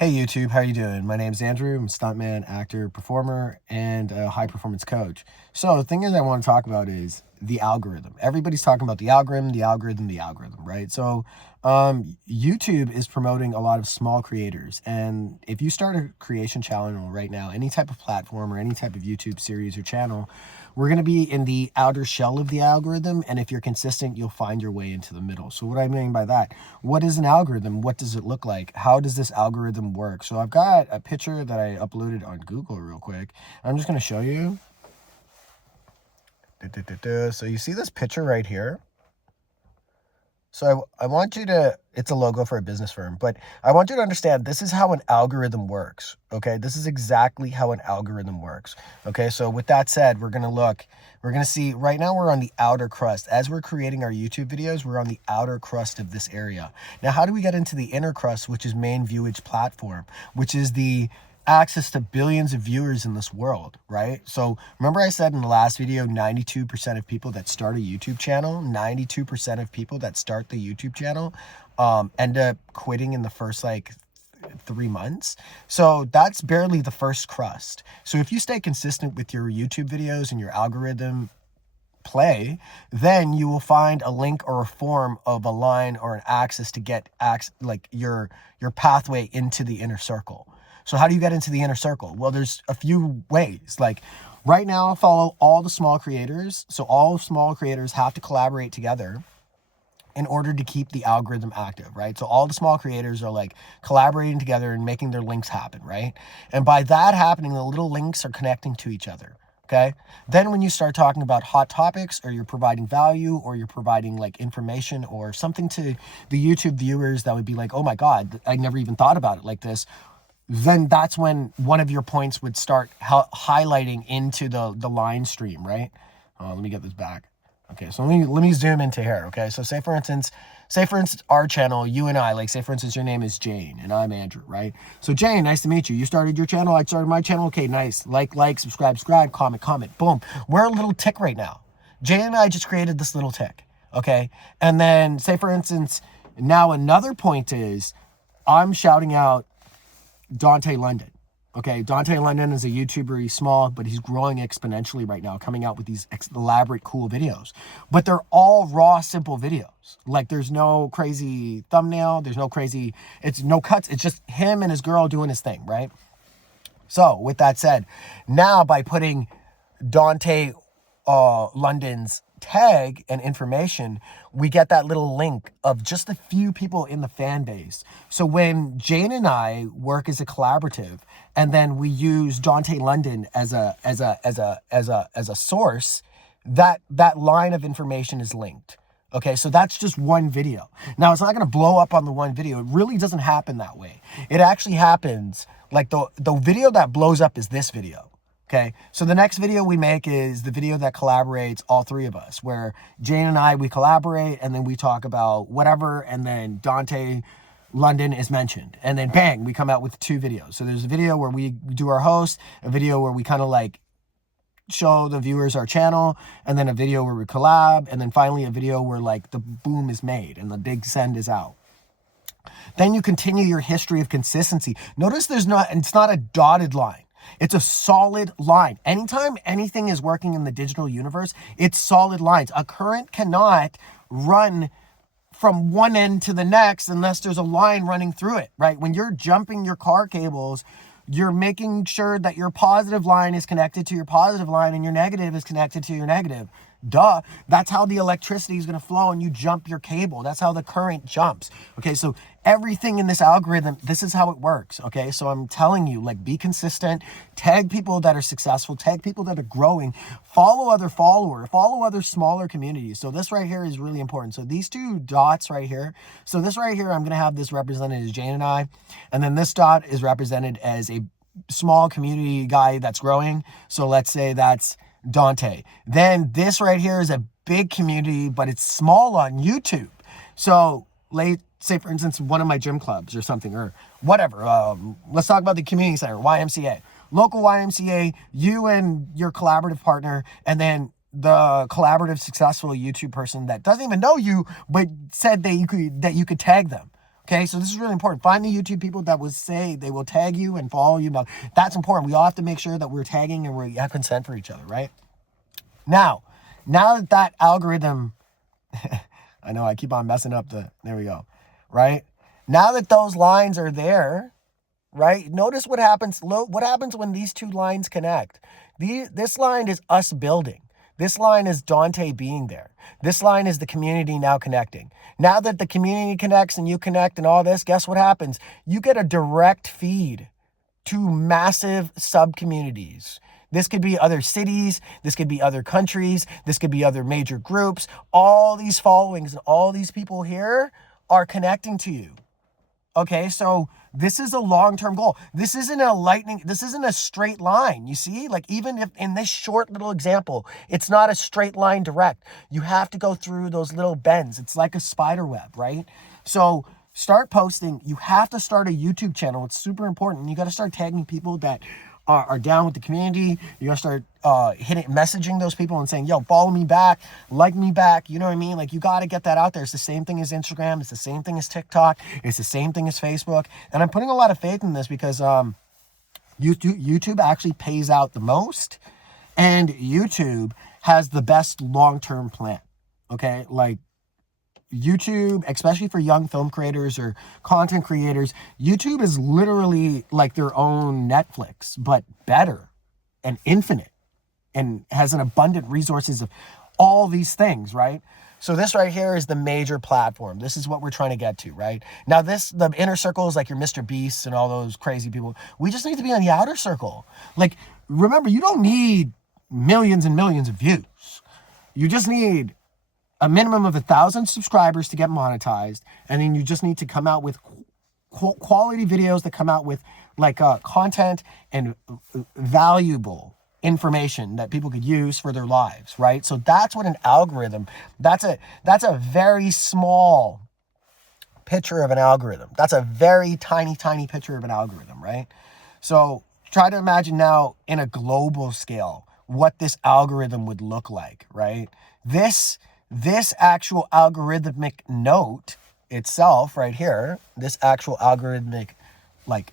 Hey YouTube, how you doing? My name's Andrew. I'm a stuntman, actor, performer, and a high performance coach. So the thing is I want to talk about is the algorithm. Everybody's talking about the algorithm, right? So YouTube is promoting a lot of small creators. And if you start a creation channel right now, any type of platform or any type of YouTube series or channel, we're going to be in the outer shell of the algorithm. And if you're consistent, you'll find your way into the middle. So what I mean by that, what is an algorithm? What does it look like? How does this algorithm work? So I've got a picture that I uploaded on Google real quick. I'm just going to show you. So you see this picture right here? So I want you to, it's a logo for a business firm, but I want you to understand this is how an algorithm works, okay? This is exactly how an algorithm works, okay? So with that said, we're going to see, right now we're on the outer crust. As we're creating our YouTube videos, we're on the outer crust of this area. Now, how do we get into the inner crust, which is main viewage platform, which is the access to billions of viewers in this world, right? So remember I said in the last video, 92% of people that start a YouTube channel, 92% of people that start the YouTube channel end up quitting in the first like 3 months. So that's barely the first crust. So if you stay consistent with your YouTube videos and your algorithm play, then you will find a link or a form of a line or an axis to get like your pathway into the inner circle. So how do you get into the inner circle? Well, there's a few ways. Like right now, follow all the small creators. So all small creators have to collaborate together in order to keep the algorithm active, right? So all the small creators are like collaborating together and making their links happen, right? And by that happening, the little links are connecting to each other. Okay. Then when you start talking about hot topics, or you're providing value, or you're providing like information or something to the YouTube viewers that would be like, oh my God, I never even thought about it like this. Then that's when one of your points would start highlighting into the line stream, right? Let me get this back. Okay, so let me zoom into here. Okay, so say for instance our channel, you and I, like say for instance your name is Jane and I'm Andrew, right? So Jane, nice to meet you. You started your channel, I started my channel. Okay, nice. Like, subscribe, comment. Boom. We're a little tick right now. Jane and I just created this little tick. Okay, and then say for instance now another point is I'm shouting out Dante London. Okay, Dante London is a YouTuber. He's small, but he's growing exponentially right now, coming out with these elaborate, cool videos. But they're all raw, simple videos. Like there's no crazy thumbnail. There's no crazy, it's no cuts. It's just him and his girl doing his thing, right? So with that said, now by putting Dante London's tag and information, we get that little link of just a few people in the fan base. So when Jane and I work as a collaborative, and then we use Dante London as a source, that line of information is linked. Okay, so that's just one video. Now, it's not going to blow up on the one video. It really doesn't happen that way. It actually happens like the video that blows up is this video. Okay, so the next video we make is the video that collaborates all three of us, where Jane and I, we collaborate and then we talk about whatever, and then Dante London is mentioned. And then bang, we come out with 2 videos. So there's a video where we do our host, a video where we kind of like show the viewers our channel, and then a video where we collab, and then finally a video where like the boom is made and the big send is out. Then you continue your history of consistency. Notice it's not a dotted line. It's a solid line. Anytime anything is working in the digital universe, it's solid lines. A current cannot run from one end to the next unless there's a line running through it, right? When you're jumping your car cables, you're making sure that your positive line is connected to your positive line and your negative is connected to your negative. Duh. That's how the electricity is going to flow, and you jump your cable. That's how the current jumps. Okay, so everything in this algorithm, this is how it works. Okay, so I'm telling you, like, be consistent, tag people that are successful, tag people that are growing, follow other followers, follow other smaller communities. So this right here is really important. So these 2 dots right here, so this right here, I'm going to have this represented as Jane and I, and then this dot is represented as a small community guy that's growing. So let's say that's Dante. Then this right here is a big community, but it's small on YouTube. So say for instance, one of my gym clubs or something, or whatever. Let's talk about the community center, YMCA, local YMCA, you and your collaborative partner, and then the collaborative successful YouTube person that doesn't even know you, but said that you could tag them. Okay, so this is really important. Find the YouTube people that will say they will tag you and follow you. That's important. We all have to make sure that we're tagging and we have consent for each other, right? Now that algorithm, I know I keep on messing up there we go, right? Now that those lines are there, right? Notice what happens. What happens when these two lines connect? This line is us building. This line is Dante being there. This line is the community now connecting. Now that the community connects and you connect and all this, guess what happens? You get a direct feed to massive sub-communities. This could be other cities. This could be other countries. This could be other major groups. All these followings and all these people here are connecting to you. Okay, so this is a long-term goal. This isn't a straight line, you see? Like, even if in this short little example, it's not a straight line direct. You have to go through those little bends. It's like a spider web, right? So start posting. You have to start a YouTube channel. It's super important. You got to start tagging people that are down with the community. You got to start messaging those people and saying, yo, follow me back, like me back. You know what I mean? Like, you got to get that out there. It's the same thing as Instagram. It's the same thing as TikTok. It's the same thing as Facebook. And I'm putting a lot of faith in this because YouTube actually pays out the most, and YouTube has the best long-term plan. Okay, like, YouTube, especially for young film creators or content creators, YouTube is literally like their own Netflix, but better and infinite, and has an abundant resources of all these things, right? So this right here is the major platform. This is what we're trying to get to, right? Now the inner circle is like your Mr. Beasts and all those crazy people. We just need to be on the outer circle. Like, remember, you don't need millions and millions of views. You just need a minimum of 1,000 subscribers to get monetized. And then you just need to come out with quality videos that come out with like content and valuable information that people could use for their lives, right? So that's what an algorithm, that's a very small picture of an algorithm. That's a very tiny, tiny picture of an algorithm, right? So try to imagine now in a global scale what this algorithm would look like, right? This actual algorithmic note itself right here, this actual algorithmic like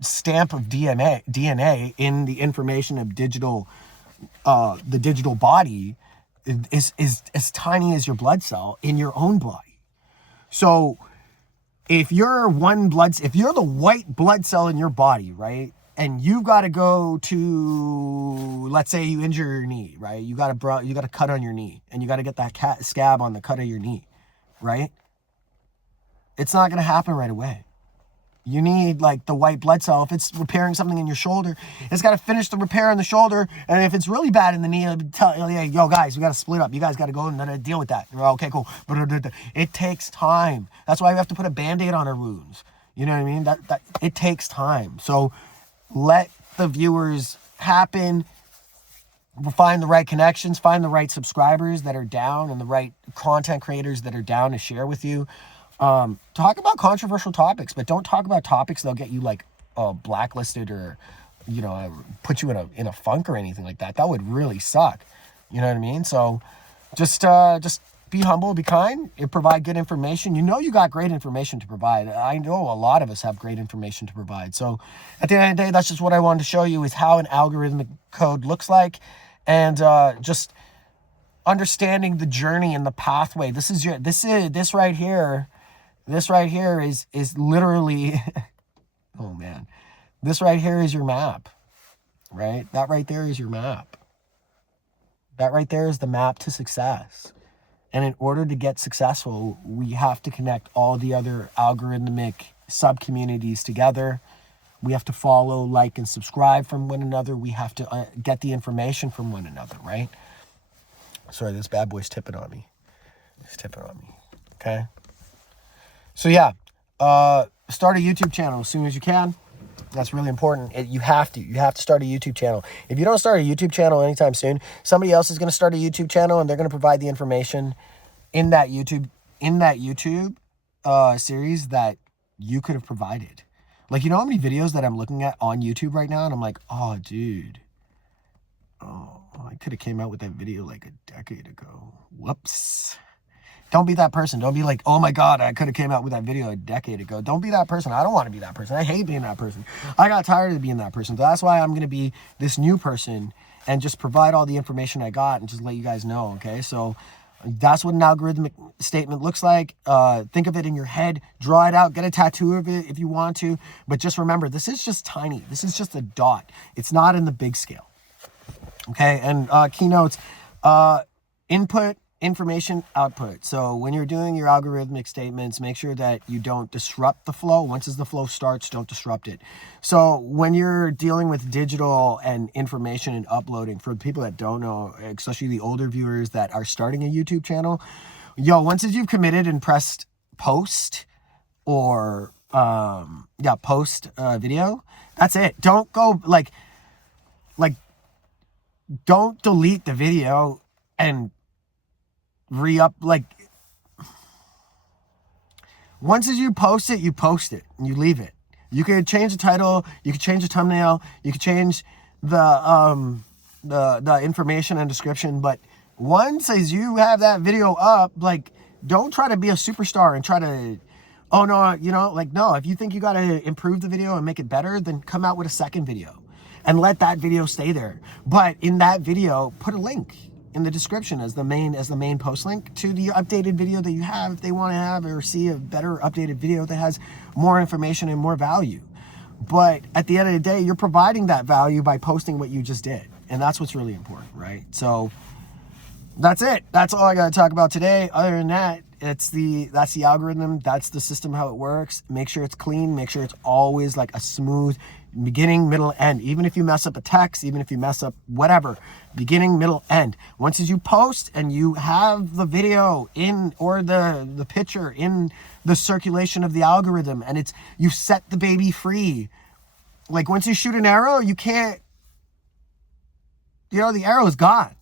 stamp of DNA in the information of the digital body is as tiny as your blood cell in your own body. So if you're the white blood cell in your body, right? And you've got to go to, let's say you injure your knee, right? You got a cut on your knee, and you got to get that scab on the cut of your knee, right? It's not going to happen right away. You need like the white blood cell. If it's repairing something in your shoulder, it's got to finish the repair in the shoulder. And if it's really bad in the knee, it'll tell you, hey, yo, guys, we got to split up. You guys got to go and deal with that. Okay, cool. But it takes time. That's why we have to put a Band-Aid on our wounds. You know what I mean? That it takes time. So let the viewers happen. Find the right connections, find the right subscribers that are down, and the right content creators that are down to share with you. Talk about controversial topics, but don't talk about topics that'll get you like blacklisted or, you know, put you in a funk or anything like that. That would really suck. You know what I mean? So just be humble, be kind, and provide good information. You know you got great information to provide. I know a lot of us have great information to provide. So at the end of the day, that's just what I wanted to show you, is how an algorithmic code looks like, and just understanding the journey and the pathway. This right here is literally oh man. This right here is your map, right? That right there is your map. That right there is the map to success. And in order to get successful, we have to connect all the other algorithmic sub-communities together. We have to follow, like, and subscribe from one another. We have to get the information from one another, right? Sorry, this bad boy's tipping on me. He's tipping on me, okay? So, yeah, start a YouTube channel as soon as you can. That's really important. You have to start a YouTube channel. If you don't start a YouTube channel anytime soon, somebody else is going to start a YouTube channel, and they're going to provide the information in that YouTube series that you could have provided. Like, you know how many videos that I'm looking at on YouTube right now, and I'm like, oh, dude, oh, I could have came out with that video like a decade ago. Whoops. Don't be that person. Don't be like, oh my God, I could have came out with that video a decade ago. Don't be that person. I don't want to be that person. I hate being that person. I got tired of being that person. So that's why I'm going to be this new person and just provide all the information I got and just let you guys know, okay? So that's what an algorithmic statement looks like. Think of it in your head, draw it out, get a tattoo of it if you want to. But just remember, this is just tiny. This is just a dot. It's not in the big scale, okay? And keynotes, input, information, output. So when you're doing your algorithmic statements, make sure that you don't disrupt the flow. Once the flow starts, don't disrupt it. So when you're dealing with digital and information and uploading, for people that don't know, especially the older viewers that are starting a YouTube channel, once you've committed and pressed post or post video, that's it. Don't go like don't delete the video and re-up. Like, once you post it and you leave it. You could change the title, you could change the thumbnail, you could change the information and description, but once as you have that video up, like, don't try to be a superstar and try to, oh no, no, if you think you got to improve the video and make it better, then come out with a second video and let that video stay there. But in that video, put a link in the description as the main post link to the updated video that you have, if they want to have or see a better updated video that has more information and more value. But at the end of the day, you're providing that value by posting what you just did, and that's what's really important, right? So that's it. That's all I got to talk about today. Other than that, that's the algorithm, that's the system, how it works. Make sure it's clean, make sure it's always like a smooth beginning, middle, end. Even if you mess up a text, even if you mess up whatever, beginning, middle, end. Once as you post and you have the video in, or the picture in the circulation of the algorithm, and you set the baby free. Like, once you shoot an arrow, you can't, the arrow is gone,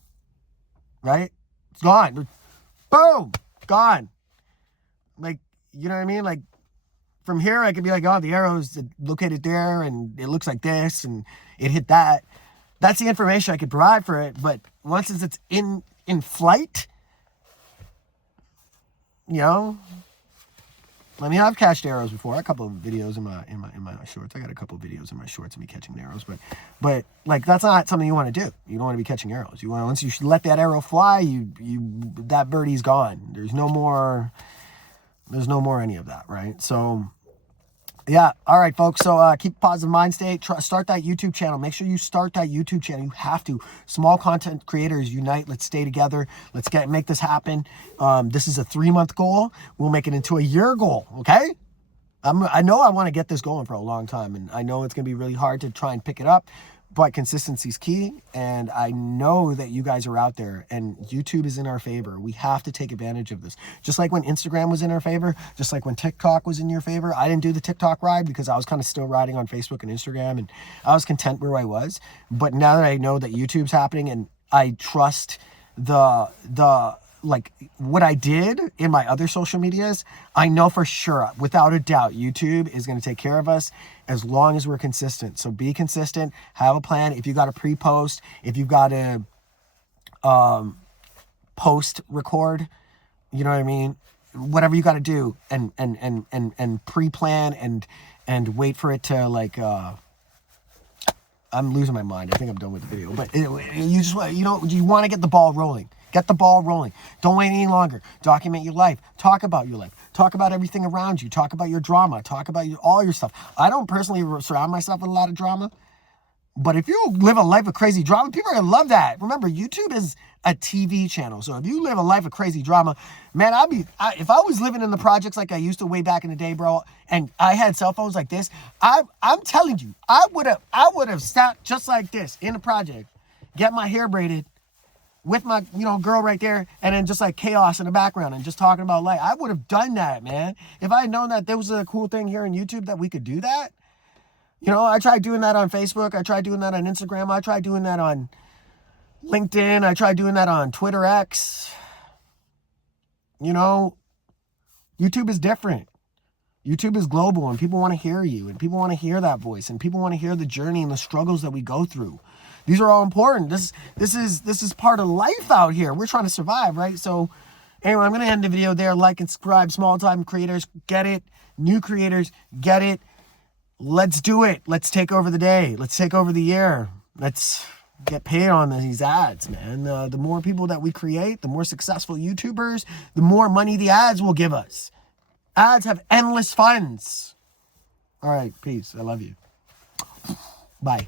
right? It's gone. Boom, gone. Like, you know what I mean? Like, from here, I could be like, oh, the arrow's located there, and it looks like this, and it hit that. That's the information I could provide for it. But once it's in flight, I mean, I've catched arrows before. I got a couple of videos in my shorts. I got a couple of videos in my shorts of me catching arrows, but like, that's not something you want to do. You don't want to be catching arrows. Once you let that arrow fly, that birdie's gone. There's no more any of that, right? So yeah, all right, folks. So keep a positive mind state. Start that YouTube channel. Make sure you start that YouTube channel. You have to. Small content creators unite. Let's stay together. Let's make this happen. This is a 3-month goal. We'll make it into a year goal. Okay. I know I want to get this going for a long time, and I know it's going to be really hard to try and pick it up, but consistency is key. And I know that you guys are out there, and YouTube is in our favor. We have to take advantage of this. Just like when Instagram was in our favor, just like when TikTok was in your favor. I didn't do the TikTok ride because I was kind of still riding on Facebook and Instagram, and I was content where I was. But now that I know that YouTube's happening, and I trust like what I did in my other social medias, I know for sure, without a doubt, YouTube is going to take care of us as long as we're consistent. So be consistent, have a plan. If you got to pre-post, if you've got to post record, you know what I mean? Whatever you got to do, and pre-plan and wait for it to, like, I'm losing my mind. I think I'm done with the video, but you want to get the ball rolling. Get the ball rolling. Don't wait any longer. Document your life. Talk about your life. Talk about everything around you. Talk about your drama. Talk about all your stuff. I don't personally surround myself with a lot of drama, but if you live a life of crazy drama, people are going to love that. Remember, YouTube is a TV channel. So if you live a life of crazy drama, man, if I was living in the projects like I used to way back in the day, bro, and I had cell phones like this, I'm telling you, I would have sat just like this in a project, get my hair braided, with my, girl right there, and then just like chaos in the background and just talking about life. I would have done that, man. If I had known that there was a cool thing here on YouTube that we could do that. I tried doing that on Facebook. I tried doing that on Instagram. I tried doing that on LinkedIn. I tried doing that on Twitter X. YouTube is different. YouTube is global, and people want to hear you, and people want to hear that voice, and people want to hear the journey and the struggles that we go through. These are all important. This is part of life out here. We're trying to survive, right? So, Anyway, I'm going to end the video there. Like and subscribe. Small time creators, get it. New creators, get it. Let's do it. Let's take over the day. Let's take over the year. Let's get paid on these ads, man. The more people that we create, the more successful YouTubers, the more money the ads will give us. Ads have endless funds. All right, peace. I love you. Bye.